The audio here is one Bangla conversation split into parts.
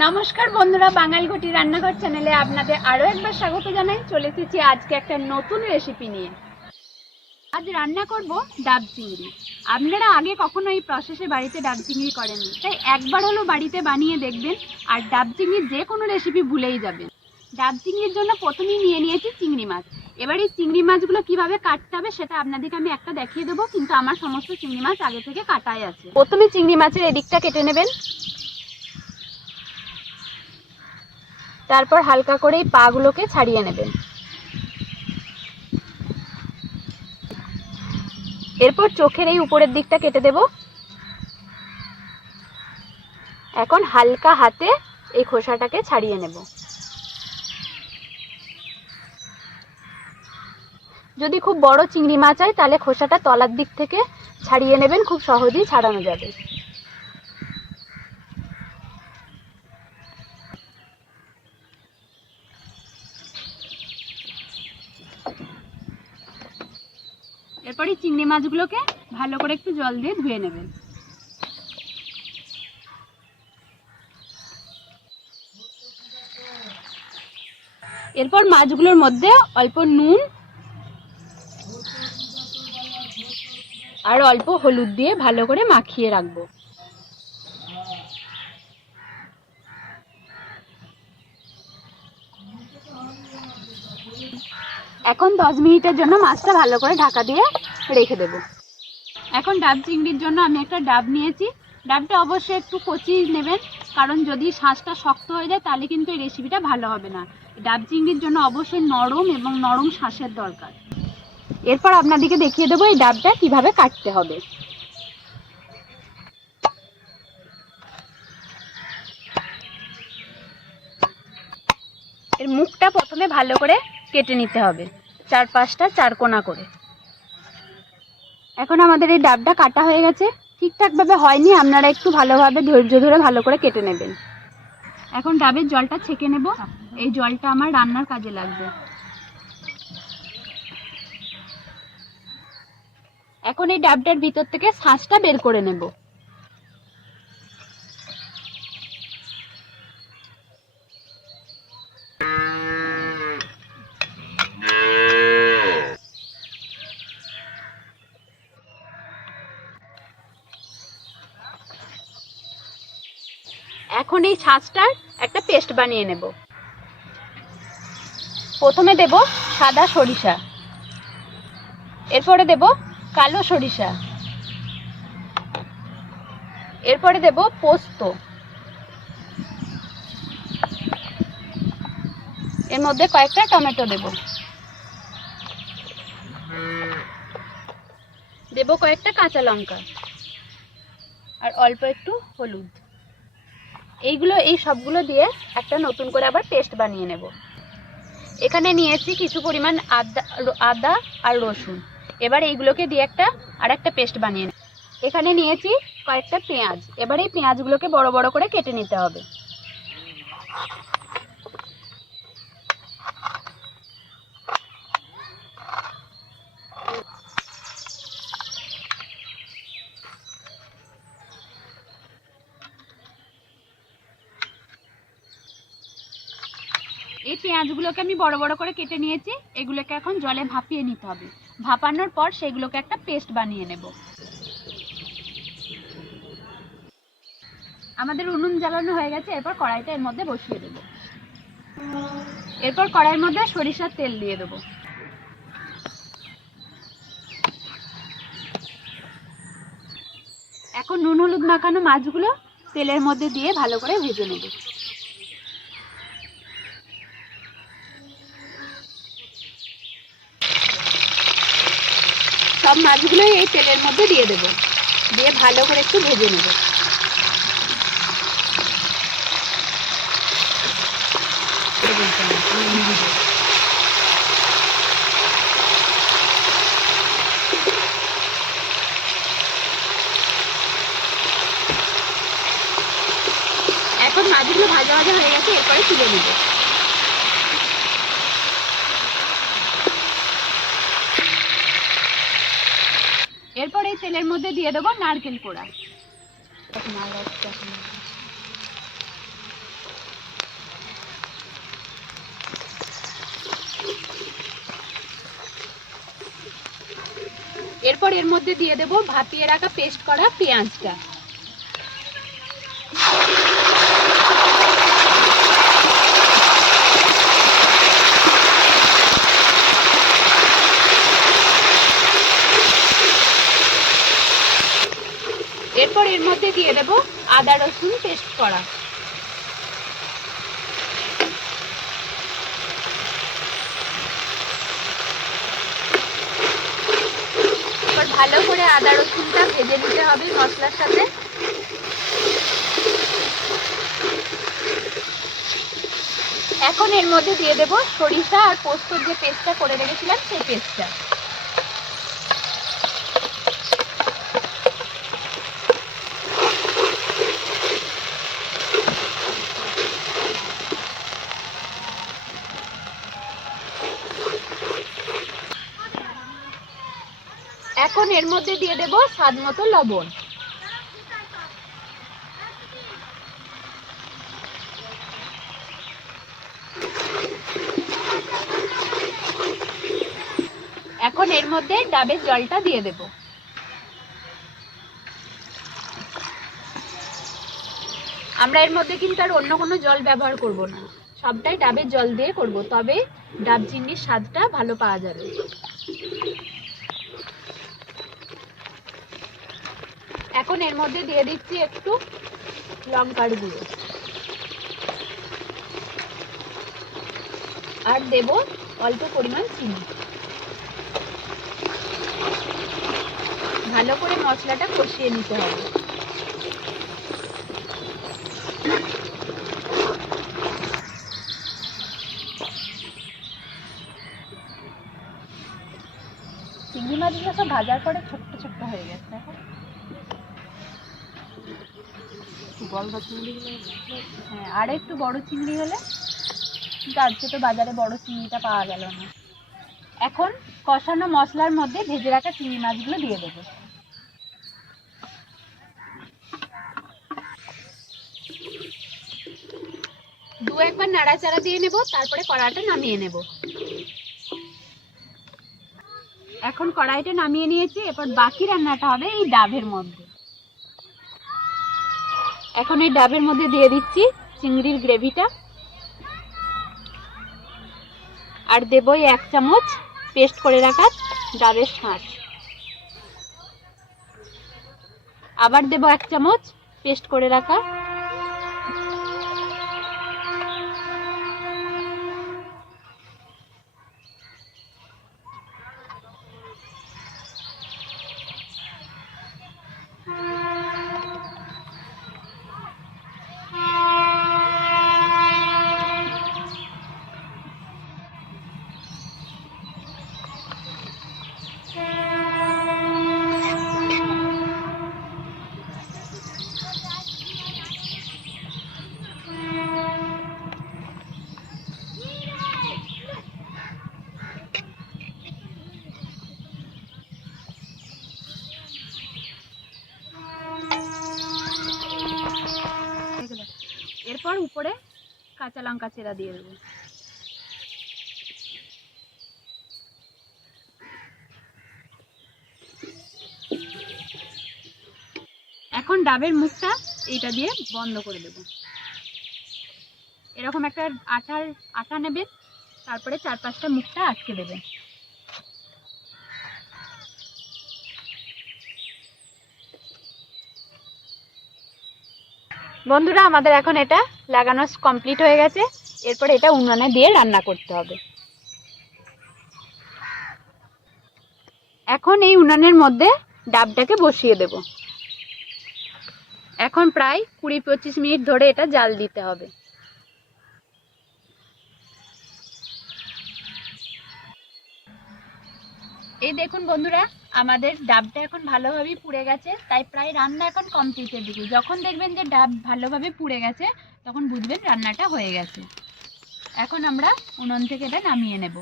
নমস্কার বন্ধুরা বাঙালঘটি রান্নাঘর চ্যানেলে আপনাদের আরও একবার স্বাগত জানাই। চলে এসেছি আজকে একটা নতুন রেসিপি নিয়ে। আজ রান্না করব ডাব চিংড়ি। আপনারা আগে কখনো এই প্রসেসে বাড়িতে ডাব চিংড়ি করেননি। তাই একবার হলো বাড়িতে বানিয়ে দেখবেন আর ডাব চিংড়ির যে কোনো রেসিপি ভুলেই যাবেন। ডাব চিংড়ির জন্য প্রথমেই নিয়ে নিয়েছি চিংড়ি মাছ। এবার এই চিংড়ি মাছগুলো কীভাবে কাটতে হবে সেটা আপনাদেরকে আমি একটা দেখিয়ে দেবো, কিন্তু আমার সমস্ত চিংড়ি মাছ আগে থেকে কাটাই আছে। প্রথমে চিংড়ি মাছের এদিকটা কেটে নেবেন। তারপর হালকা করে এই পাগুলোকে ছাড়িয়ে নেবেন। এরপর চোখের এই উপরের দিকটা কেটে দেব। এখন হালকা হাতে এই খোসাটাকে ছাড়িয়ে নেব। যদি খুব বড় চিংড়ি মাছ হয়, তাহলে খোসাটা তলার দিক থেকে ছাড়িয়ে নেবেন, খুব সহজেই ছাড়ানো যাবে। এরপর চিংড়ি মাছগুলোকে ভালো করে একটু জল দিয়ে ধুয়ে নেবেন। এরপর মাছগুলোর মধ্যে অল্প নুন আর অল্প হলুদ দিয়ে ভালো করে মাখিয়ে রাখব। এখন দশ মিনিটের জন্য মাছটা ভালো করে ঢাকা দিয়ে রেখে দেব। এখন ডাব চিংড়ির জন্য আমি একটা ডাব নিয়েছি। ডাবটা অবশ্যই একটু কচি নেবেন, কারণ যদি শাঁসটা শক্ত হয়ে যায় তাহলে কিন্তু এই রেসিপিটা ভালো হবে না। ডাব চিংড়ির জন্য অবশ্যই নরম এবং নরম শাঁসের দরকার। এরপর আপনাদেরকে দেখিয়ে দেবো এই ডাবটা কীভাবে কাটতে হবে। এর মুখটা প্রথমে ভালো করে কেটে নিতে হবে। চার পাঁচটা চার কোনা করে। এখন আমাদের এই ডাবটা কাটা হয়ে গেছে। ঠিকঠাকভাবে হয়নি, আপনারা একটু ভালোভাবে ধৈর্য ধরে ভালো করে কেটে নেবেন। এখন ডাবের জলটা ছেঁকে নেব। এই জলটা আমার রান্নার কাজে লাগবে। এখন এই ডাবটার ভিতর থেকে শ্বাসটা বের করে নেব। এখন এই ছাঁচটার একটা পেস্ট বানিয়ে নেব। প্রথমে দেব সাদা সরিষা। এরপরে দেব কালো সরিষা। এরপরে দেব পোস্ত। এর মধ্যে কয়েকটা টমেটো দেব। দেব কয়েকটা কাঁচা লঙ্কা। আর অল্প একটু হলুদ। এইগুলো, এই সবগুলো দিয়ে একটা নতুন করে আবার পেস্ট বানিয়ে নেব। এখানে নিয়েছি কিছু পরিমাণ আদা আদা আর রসুন। এবার এইগুলোকে দিয়ে একটা আর একটা পেস্ট বানিয়ে নেব। এখানে নিয়েছি কয়েকটা পেঁয়াজ। এবার এই পেঁয়াজগুলোকে বড় বড় করে কেটে নিতে হবে। এই পেঁয়াজগুলোকে আমি বড় বড় করে কেটে নিয়েছি, এগুলোকে এখন জলে ভাপিয়ে নিতে হবে। ভাপানোর পর সেগুলোকে একটা পেস্ট বানিয়ে নেব। আমাদের উনুন জ্বালানো হয়ে গেছে, এরপর কড়াইটা এর মধ্যে বসিয়ে দেব। এরপর কড়াইয়ের মধ্যে সরিষার তেল দিয়ে দেবো। এখন নুন হলুদ মাখানো মাছগুলো তেলের মধ্যে দিয়ে ভালো করে ভেজে নেব। সব মাছগুলোই এই তেলের মধ্যে দিয়ে দেবো। দিয়ে ভালো করে একটু ভেজে নেব। এখন মাছগুলো ভাজা ভাজা হয়ে গেছে, এরপরে তুলে নেব। এরপর এই তেলের মধ্যে দিয়ে দেবো নারকেল কোড়া। এরপর এর মধ্যে দিয়ে দেবো ভাপিয়ে রাখা পেস্ট করা পেঁয়াজটা। দিয়ে দেব আদা রসুন পেস্ট করা। ভালো করে আদা রসুনটা ভেজে নিতে হবে মশলার সাথে। এখন এর মধ্যে দিয়ে দেব সরিষা আর পোস্তর যে পেস্টটা করে রেখেছিলাম সেই পেস্টটা এখন এর মধ্যে দিয়ে দেব স্বাদ মতো লবণ। এখন এর মধ্যে ডাবের জলটা দিয়ে দেব। আমরা এর মধ্যে কিন্তু আর অন্য কোনো জল ব্যবহার করব না। সবটাই ডাবের জল দিয়ে করব, তবে ডাব চিনির স্বাদটা ভালো পাওয়া যাবে। এখন এর মধ্যে দিয়ে দিচ্ছি একটু লঙ্কার গুঁড়ো। আর দেব অল্প পরিমাণ চিনি। ভালো করে মশলাটা কষিয়ে নিতে হবে। চিংড়ি মাছগুলো সব ভাজার পরে ছোট্ট ছোট্ট হয়ে গেছে। দেখো গলদা চিংড়িগুলো হ্যাঁ আর একটু বড় চিংড়ি হলে আজকে তো বাজারে বড় চিংড়িটা পাওয়া গেল না। এখন কষানো মশলার মধ্যে ভেজে রাখা চিংড়ি মাছগুলো দিয়ে দেবো। দু একবার নাড়াচাড়া দিয়ে নেব, তারপরে কড়াইটা নামিয়ে নেব। এখন কড়াইটা নামিয়ে নিয়েছি, এরপর বাকি রান্নাটা হবে এই ডাবের মধ্যে। এখন এই ডাবের মধ্যে দিয়ে দিচ্ছি চিংড়ির গ্রেভিটা। আর দেবো ওই এক চামচ পেস্ট করে রাখা ডাবের শাঁস। আবার দেব এক চামচ পেস্ট করে রাখা এরপর উপরে কাঁচা লঙ্কা চেরা দিয়ে দেবো। এখন ডাবের মুখটা এইটা দিয়ে বন্ধ করে দেব। এরকম একটা আটার আটা নেবেন, তারপরে চার পাঁচটা মুখটা আটকে দেবেন। বন্ধুরা, আমাদের এখন এটা লাগানো কমপ্লিট হয়ে গেছে। এরপর এটা উনানে দিয়ে রান্না করতে হবে। এখন এই উনানের মধ্যে ডাবটাকে বসিয়ে দেব। এখন প্রায় কুড়ি পঁচিশ মিনিট ধরে এটা জাল দিতে হবে। এই দেখুন বন্ধুরা, আমাদের ডাবটা এখন ভালোভাবেই পুড়ে গেছে, তাই প্রায় রান্না এখন কমপ্লিটের দিকে। যখন দেখবেন যে ডাব ভালোভাবে পুড়ে গেছে, তখন বুঝবেন রান্নাটা হয়ে গেছে। এখন আমরা উনুন থেকে এটা নামিয়ে নেব।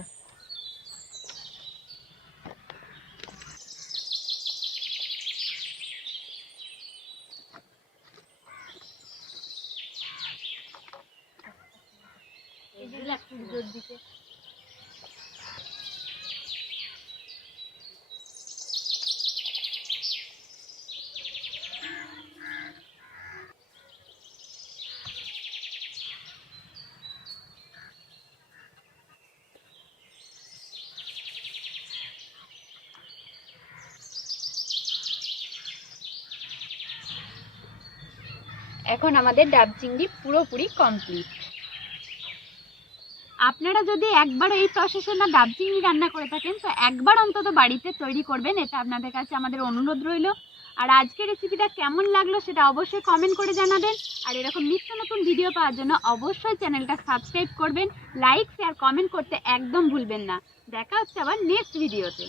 এখন আমাদের ডাব চিংড়ি পুরোপুরি কমপ্লিট আপনারা যদি একবার এই প্রসেসে না ডাব চিংড়ি রান্না করে থাকেন, তো একবার অন্তত বাড়িতে তৈরি করবেন। এটা আপনাদের কাছে আমাদের অনুরোধ রইল। আর আজকের রেসিপিটা কেমন লাগল সেটা অবশ্যই কমেন্ট করে জানাবেন। আর এরকম নিত্য নতুন ভিডিও পাওয়ার জন্য অবশ্যই চ্যানেলটা সাবস্ক্রাইব করবেন। লাইক শেয়ার কমেন্ট করতে একদম ভুলবেন না। দেখা হচ্ছে আবার নেক্সট ভিডিওতে